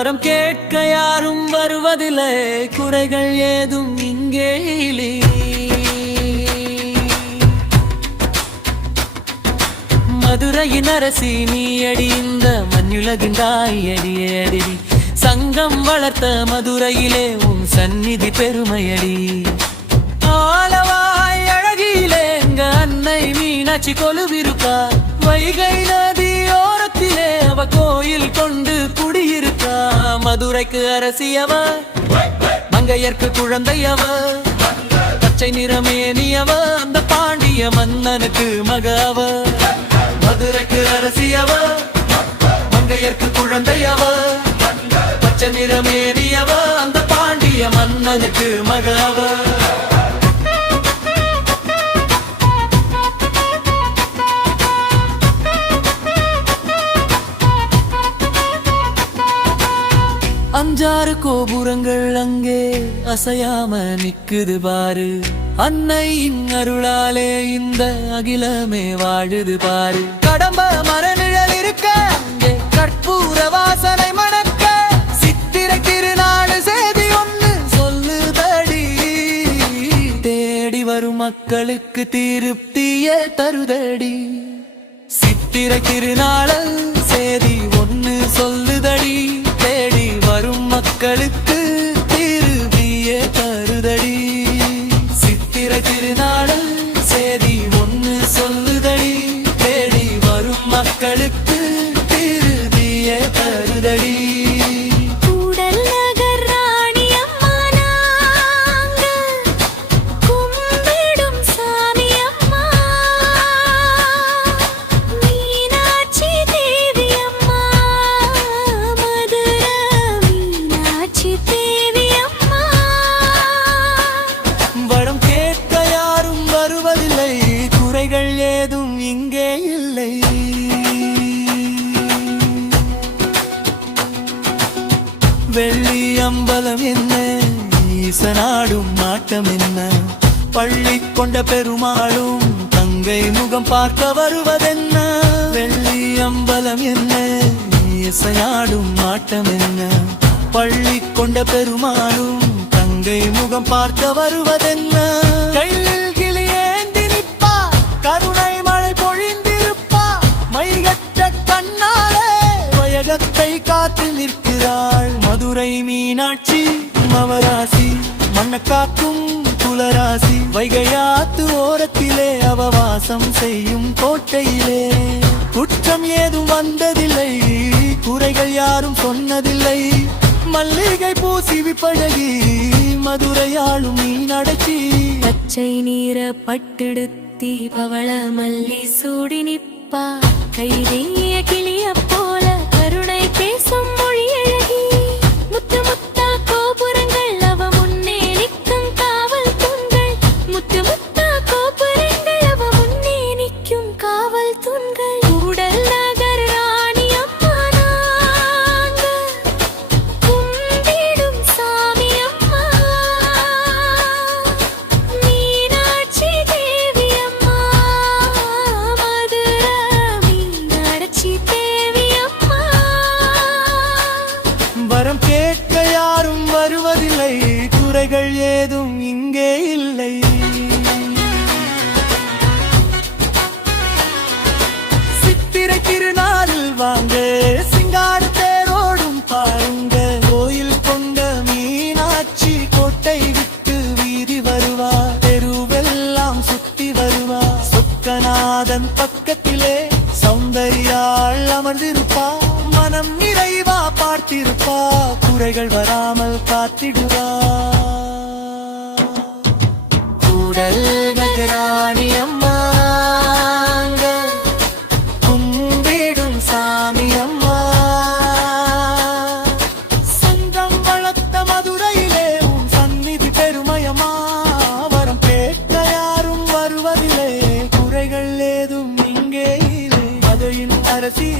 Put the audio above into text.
வரம் கேட்க யாரும் வருவதில்லை, குறைகள் ஏதும் இங்கே இல்லை. மதுரையின் அரசி நீ அடி, இந்த மண்ணுலகின் தாய் அடியடி. சங்கம் வளர்த்த மதுரையிலே உன் சந்நிதி பெருமையடி. ஆலவாய் அழகிலே எங்க அன்னை மீனாட்சி கொலுவிருக்கா. வைகை நதியோரத்திலே அவ கோயில் கொண்டு குடியிருக்கா. மதுரைக்கு அரசியவ, மங்கையர்க்கு குழந்தையவ, பச்சை நிறமேனியவ, அந்த பாண்டிய மன்னனுக்கு மகவ. மதுரைக்கு அரசியவ, மங்கையர்க்கு குழந்தையவ, பச்சை நிறமேனியவ, அந்த பாண்டிய மன்னனுக்கு மகவ. அஞ்சாறு கோபுரங்கள் அங்கே அசையாம நிக்குது பாரு. அன்னையின் அருளாலே இந்த அகிலமே வாழுது பாரு. கடம்ப மரநிழல் இருக்க அங்கே கற்பூர வாசனை மணக்க. சித்திரை திருநாடு செய்தி ஒன்று சொல்லுதடி. தேடி வரும் மக்களுக்கு திருப்தியே தருதடி. சித்திரை திருநாளல் செய்தி ஒன்று சொல்லுதடி. தேடி வரும் மக்களுக்கு திருப்தியே தருதடி. சித்திரை திருநாளல் செய்தி ஒன்று சொல்லுதடி. தேடி வரும் மக்களுக்கு திருப்தியே தருதடி. குறைகள் ஏதும் இங்கே இல்லை. வெள்ளி அம்பலம் என்ன, ஈசனாடும் ஆட்டம் என்ன, பள்ளி கொண்ட பெருமாளும் தங்கை முகம் பார்க்க வருவதென்ன. வெள்ளி அம்பலம் என்ன, ஈசனாடும் ஆட்டம் என்ன, பள்ளி கொண்ட பெருமாளும் தங்கை முகம் பார்க்க வருவதென்ன. கையில் கிளியேந்தி நிற்பா, கருணை மழை பொழிந்திருப்பா, மைகற்ற கண்ணாலே வயகத்தை காத்து நிற்கிறாள். மதுரை மீனாட்சி மவராசி, மண்ணக்காக்கும் குலராசி. வைகையாத்து ஓரத்திலே அவ வாசம் செய்யும் கோட்டையிலே. குற்றம் ஏதும் வந்ததில்லை, குறைகள் யாரும் சொன்னதில்லை. மல்லிகை பூசி விப்பழகி மதுரையாளும் மீனடச்சி. பச்சை நீர பட்டெடுத்தி பவள மல்லி சூடி நிப்பா. கைதேய கிளிய போல கருணை பேசும் மொழி அழகி. முத்து முத்தா கோபுரங்கள் அவ முன்னே நிற்கும் காவல் தூண்கள். முத்து முத்தா கோபுரங்கள் அவ முன்னே நிற்கும் காவல் தூண்கள். கூடல் நகர் ராணி அம்மா நாங்க, கும்பிடும் சாமி அம்மா. மீனாட்சி தேவி அம்மா, மதுரை மீனாட்சி தேவி அம்மா. வரம் கேட்க யாரும் வருவதில்லை, குறைகள் ஏதும் இங்கே இல்லை. சித்திரை திருநாளில் வாங்க, சிங்கார தேரோடும் பாருங்க. கோயில் கொண்ட மீனாட்சி கோட்டை விட்டு வீதி வருவா. தெருவெல்லாம் சுத்தி வருவா. சொக்கநாதன் பக்கத்திலே சௌந்தர்யாள் அமர்ந்திருப்பா. மனம் நிறைவா பார்த்திருப்பா, குறைகள் வராமல் காத்திடுவா. கூடல் நகராணி அம்மாங்க, கும்பிடும் சாமி அம்மா. சங்கம் வளர்த்த மதுரையிலே உன் சந்நிதி பெருமையம்மா. வரம் கேட்க யாரும் வருவதில்லை, குறைகள் ஏதும் இங்கே இல்லை. மதுரையின் அரசி